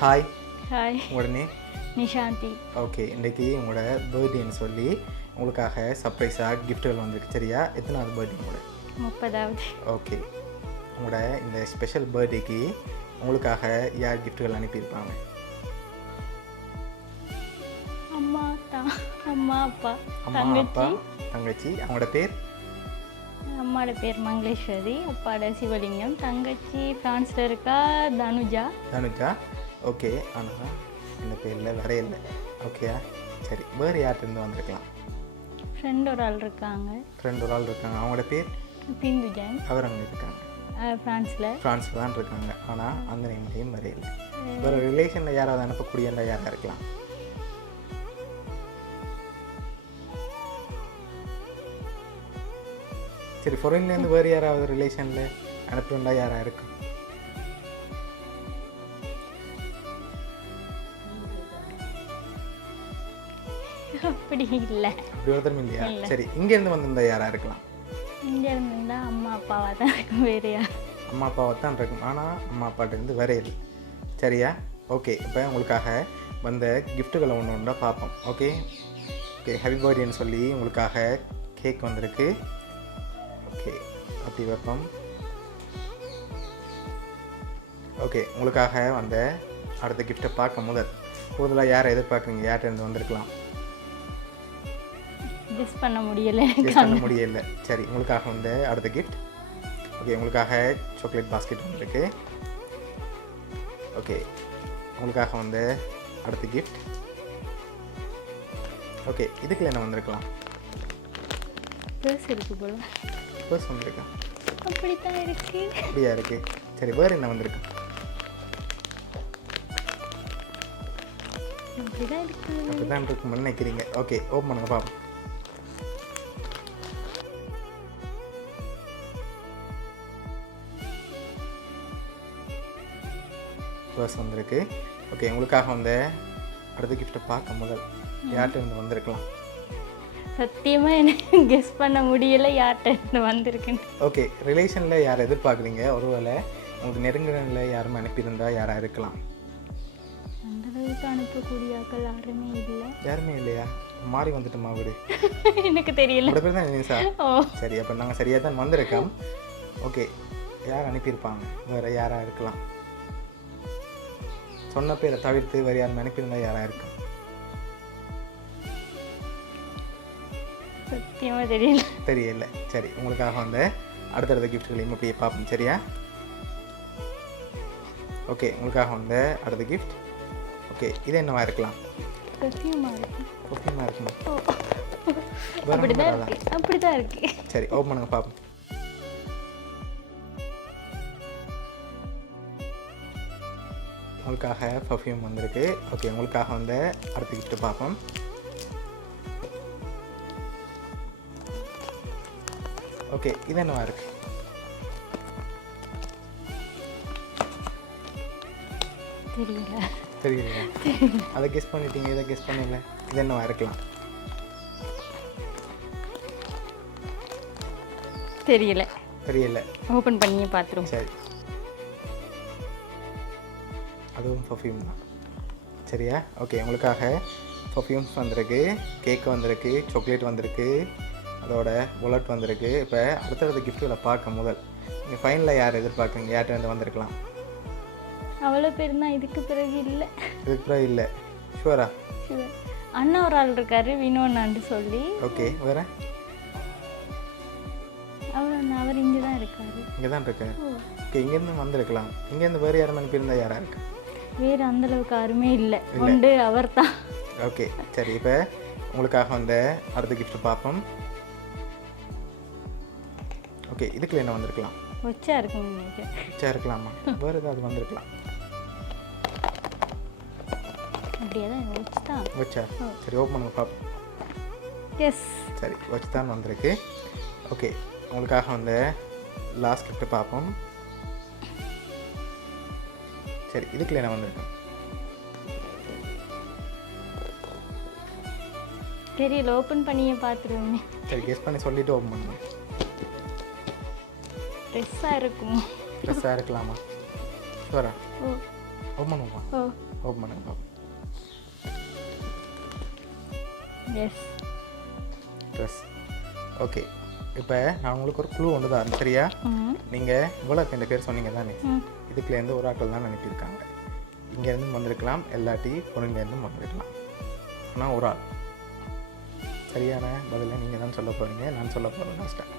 Hi, hi, உங்களோட name? Nishanthi. Okay, இன்றைக்கி உங்களோட பர்த்டேன்னு சொல்லி உங்களுக்காக சர்ப்ரைஸாக கிஃப்ட்டுகள் வந்திருக்கு. சரியா? எத்தனாவது பர்த்டே உங்களோட? 30வது. ஓகே, உங்களோட இந்த ஸ்பெஷல் பர்த்டேக்கு உங்களுக்காக யார் கிஃப்ட்டுகள் அனுப்பியிருப்பாங்க? அம்மா தான். அம்மா அப்பா அம்மா, அப்பா, தங்கச்சி. அவங்களோட பேர்? அம்மாவோட பேர் மங்களேஸ்வரி, அப்பாவோட சிவலிங்கம். தங்கச்சி ஃப்ரான்ஸில் இருக்கா, தனுஜா. தனுஜா. ஓகே, ஆனால் இந்த பேரில் வேற இல்லை. ஓகேயா? சரி, வேறு யார்கிட்டருந்து வந்திருக்கலாம்? ஃப்ரெண்ட் ஒரு ஆள் இருக்காங்க. ஃப்ரெண்ட் ஒரு ஆள் இருக்காங்க. அவங்களோட பேர்? பிந்து ஜெயின். அவர் அங்கே இருக்காங்க. ஃப்ரான்ஸில் தான் இருக்காங்க. ஆனால் அந்த நேம்லேயும் வேற இல்லை. வேறு ரிலேஷனில் யாராவது அனுப்பக்கூடியண்டா யாராக இருக்கலாம்? சரி, ஃபாரின்லேருந்து வேறு யாராவது ரிலேஷனில் அனுப்புண்டா யாராக இருக்கும்? அப்படி இல்லை. அப்படி ஒருத்தரும் இல்லையா? சரி, இங்கேருந்து வந்திருந்தா யாராக இருக்கலாம்? இங்கே இருந்திருந்தா அம்மா அப்பாவாக தான் இருக்கும். வேறு யார்? அம்மா அப்பாவை தான் இருக்கும். ஆனால் அம்மா அப்பாட்டேருந்து வேற இல்லை. சரியா? ஓகே, இப்போ உங்களுக்காக வந்த கிஃப்ட்டுகளை ஒன்று ஒன்றா பார்ப்போம். ஓகே ஓகே, ஹாப்பி பர்த்டேன்னு சொல்லி உங்களுக்காக கேக் வந்திருக்கு. ஓகே, அப்படி வைப்போம். ஓகே, உங்களுக்காக வந்த அடுத்த கிஃப்ட்டை பார்க்க முதல் கூடுதலாக யாரை எதிர்பார்க்குறீங்க? யார்கிட்ட வந்திருக்கலாம்? கெஸ் பண்ண முடியலை. கெஸ் பண்ண முடியலை. சரி, உங்களுக்காக வந்த அடுத்த கிஃப்ட். ஓகே, உங்களுக்காக சாக்லேட் பாஸ்கெட் வந்திருக்கு. ஓகே, உங்களுக்காக வந்த அடுத்த கிஃப்ட். ஓகே, இதுக்குள்ள என்ன வந்திருக்கலாம்? பர்ஸ் இருக்கு போல. பர்ஸ் வந்திருக்கா? அப்படித்தான் இருக்கு. அப்படியா இருக்கு. சரி, வேறு என்ன வந்திருக்கு? அப்படிதான் இருக்கு. அப்படிதான் இருக்குன்னு நினைக்கிறீங்க. ஓகே, ஓப்பன் பண்ணுங்க பாப்போம். பர்ஸ் வந்திருக்கு. ஓகே, உங்களுக்காக வந்த அடுத்த கிஃப்ட்டை பார்க்க முதல் யார்கிட்ட இருந்து வந்திருக்கலாம்? சத்தியமாக எனக்கு கெஸ் பண்ண முடியலை யார்கிட்ட வந்திருக்குன்னு. ஓகே, ரிலேஷனில் யாரை எதிர்பார்க்குறீங்க? ஒருவேளை உங்களுக்கு நெருங்குறனில் யாருமே அனுப்பியிருந்தா யாராக இருக்கலாம்? அந்த அளவுக்கு அனுப்பக்கூடிய ஆட்கள் யாருமே இல்லை. யாருமே இல்லையா? மாறி வந்துட்டோமா வீடு? எனக்கு தெரியல. உங்களோட பேர் தான் நிஷா. ஓ சரி, அப்போ நாங்கள் சரியாக தான் வந்திருக்கோம். ஓகே, யார் அனுப்பியிருப்பாங்க? வேறு யாராக இருக்கலாம்? சொன்ன பேரை தவிர்த்து வேறு யாரும் அனுப்பியிருந்தா யாராக இருக்கும்? சத்தியமாக தெரியல. தெரியல. சரி, உங்களுக்காக வந்து அடுத்தடுத்த கிஃப்ட்களையும் அப்படியே பார்ப்போம். சரியா? ஓகே, உங்களுக்காக வந்து அடுத்த கிஃப்ட். ஓகே, இது என்னவா இருக்கலாம்? சத்தியமாக இருக்கு. சத்தியமாக இருக்குமா? அப்படிதான் இருக்கு. அப்படிதான் இருக்கு. சரி, ஓப்பன் பண்ணுங்க பார்ப்போம். உங்களுக்காக பர்ஃப்யூம் வந்திருக்கு. ஓகே, உங்களுக்காக வந்து அடுத்த கிஃப்ட் பார்ப்போம். ஓகே, இது என்னவா இருக்கு? தெரியல. தெரியல. அதை கெஸ் பண்ணிட்டீங்க, இதை கெஸ் பண்ணல. இது என்னவா இருக்கலாம்? தெரியல. தெரியல. ஓப்பன் பண்ணியே பார்த்துருவோம். சரி, அதுவும் பர்ஃப்யூம் தான். சரியா? ஓகே, உங்களுக்காக பர்ஃப்யூம்ஸ் வந்திருக்கு, கேக் வந்திருக்கு, சாக்லேட் வந்திருக்கு, அதோட புல்லட் வந்திருக்கு. இப்போ அடுத்தடுத்த கிஃப்ட்டுகளை பார்க்க முதல் நீங்கள் ஃபைனலில் யார் எதிர்பார்க்குறீங்க? யார்கிட்ட வந்திருக்கலாம்? அவ்வளோ பேர் தான். இதுக்கு பிறகு இல்லை. இதுக்கு பிறகு இல்லை. ஷுவரா? ஷுவர். அண்ணா ஒரு ஆள் இருக்காரு, வினோன்னான்னு சொல்லி. ஓகே, வேறு? அவர் இங்கே தான் இருக்காரு. இங்கே தான் இருக்காரு. ஓகே, இங்கேருந்து வந்திருக்கலாம். இங்கேருந்து வேறு யாரும் அனுப்பியிருந்தா யாராக இருக்கு? வேறு அந்தளவுக்கு யாருமே இல்லை. உண்டு, அவர் தான். ஓகே, சரி, இப்போ உங்களுக்காக வந்த அடுத்த கிஃப்ட் பார்ப்போம். ஓகே, இதுக்குள்ள என்ன வந்திருக்கலாம்? ஒச்சா இருக்கும் நினைக்கிறேன். ஒச்சா இருக்கலாமா? வேறு ஏதாவது வந்திருக்கலாம்? அப்படியே தான் வச்சு தான். வச்சா? சரி, ஓப்பன் பண்ணுங்க பார்ப்போம். எஸ். சரி, வச்சு தான் வந்திருக்கு. ஓகே, உங்களுக்காக வந்த லாஸ்ட் கிஃப்ட் பார்ப்போம். சரி, இதுக்குள்ள என்ன வந்திருக்கு? தெரியல. ஓப்பன் பண்ணியே பார்த்துருவோமே. சரி, கெஸ் பண்ணி சொல்லிவிட்டு ஓப்பன் பண்ணுங்க. ட்ரெஸ்ஸாக இருக்கும். ட்ரெஸ்ஸாக இருக்கலாமா? ஷூரா? ஓ ஓப்பன் பண்ணுமா? ஓ ஓப்பன் பண்ணுங்க பாப்போம். எஸ். ட்ரெஸ். ஓகே, இப்போ நான் உங்களுக்கு ஒரு க்ளூ ஒன்று தான் சரியா? நீங்கள் இவ்வளோ ரெண்டு பேர் சொன்னீங்க தானே, இதுக்குலேருந்து ஒரு ஆட்கள் தான் அனுப்பியிருக்காங்க. இங்கேருந்து வந்திருக்கலாம், எல்லாட்டி பொருள்லேருந்தும் வந்திருக்கலாம். ஆனால் ஒரு ஆள். சரியான பதிலை நீங்கள் தான் சொல்ல போகிறீங்க, நான் சொல்ல போகிறேன் லாஸ்ட்டாக.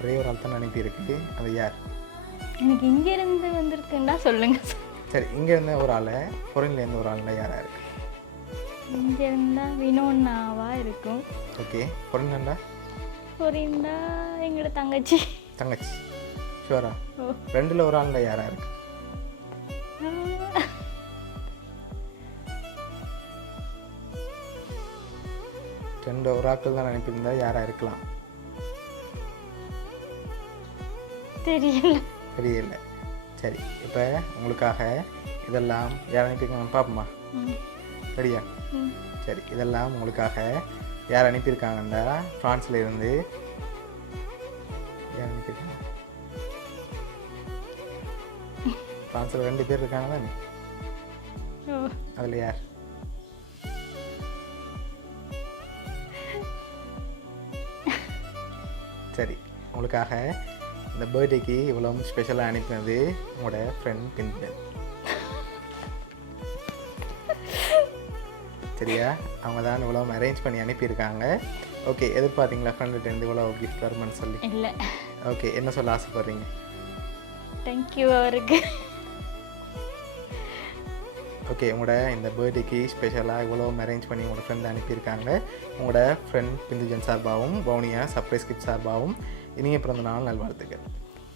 ஒரே ஒரு ஆள் தான் அனுப்பியிருக்கு, அது யார்? எனக்கு இங்கேருந்து வந்திருக்குன்னா சொல்லுங்கள். சரி, இங்கேருந்து ஒரு ஆள், பொருள்லேருந்து ஒரு ஆள்னா யாராக இருக்குது? இங்கேருந்தா வினோன்னாவா இருக்கும். ஓகே, பொருள்னா புரிந்தா எங்களோட தங்கச்சி. தங்கச்சி. ஷுவரா? ஓ. ரெண்டில் ஒரு ஆள்னா யாராக இருக்குது? ரெண்டு ஒரு ஆட்கள் தான் அனுப்பியிருந்தா யாராக இருக்கலாம்? தெரியல. தெரியல. சரி, இப்போ உங்களுக்காக இதெல்லாம் யார் அனுப்பியிருக்காங்க பார்ப்போமா? சரியா? சரி, இதெல்லாம் உங்களுக்காக யார் அனுப்பியிருக்காங்கன்னா ஃப்ரான்ஸில் இருந்து யார் அனுப்பியிருக்காங்க? ஃப்ரான்ஸில் 2 பேர் இருக்காங்க தானே, அதில் யார்? சரி, உங்களுக்காக இந்த பர்த்டேக்கு இவ்வளோ ஸ்பெஷலாக அனுப்பினது உங்களோட ஃப்ரெண்ட் பிந்தன். சரியா? அவங்க தான் இவ்வளோ அரேஞ்ச் பண்ணி அனுப்பியிருக்காங்க. ஓகே, எதிர்பார்த்தீங்களா ஃப்ரெண்டுகிட்டேருந்து இவ்வளோ கிஃப்ட் வருமானு சொல்லி? இல்லை. ஓகே, என்ன சொல்ல ஆசைப்படுறீங்க? தேங்க்யூ அவருக்கு. ஓகே, உங்களோட இந்த பர்த்டேக்கு ஸ்பெஷலாக இவ்வளோ அரேஞ்ச் பண்ணி உங்களோட ஃப்ரெண்ட் அனுப்பியிருக்காங்க. உங்களோட ஃப்ரெண்ட் பிந்துஜன் சார்பாகவும் பவுனியா சர்ப்ரைஸ் கிஃப்ட் சார்பாகவும் இனிய பிறந்த நாள் நல்வாழ்த்துக்கள்.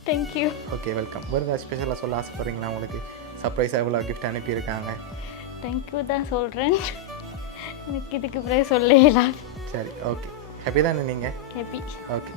தேங்க்யூ. Okay, welcome. வேறு ஏதாவது ஸ்பெஷலாக சொல்ல ஆசைப்படுறீங்களா? உங்களுக்கு சர்ப்ரைஸாக இவ்வளோ கிஃப்ட் அனுப்பியிருக்காங்க. தேங்க்யூ தான் சொல்கிறேன், எனக்கு இதுக்கு பிறகு சொல்லலாம். சரி, ஓகே. ஹாப்பி தானே நீங்கள்? ஹாப்பி. ஓகே.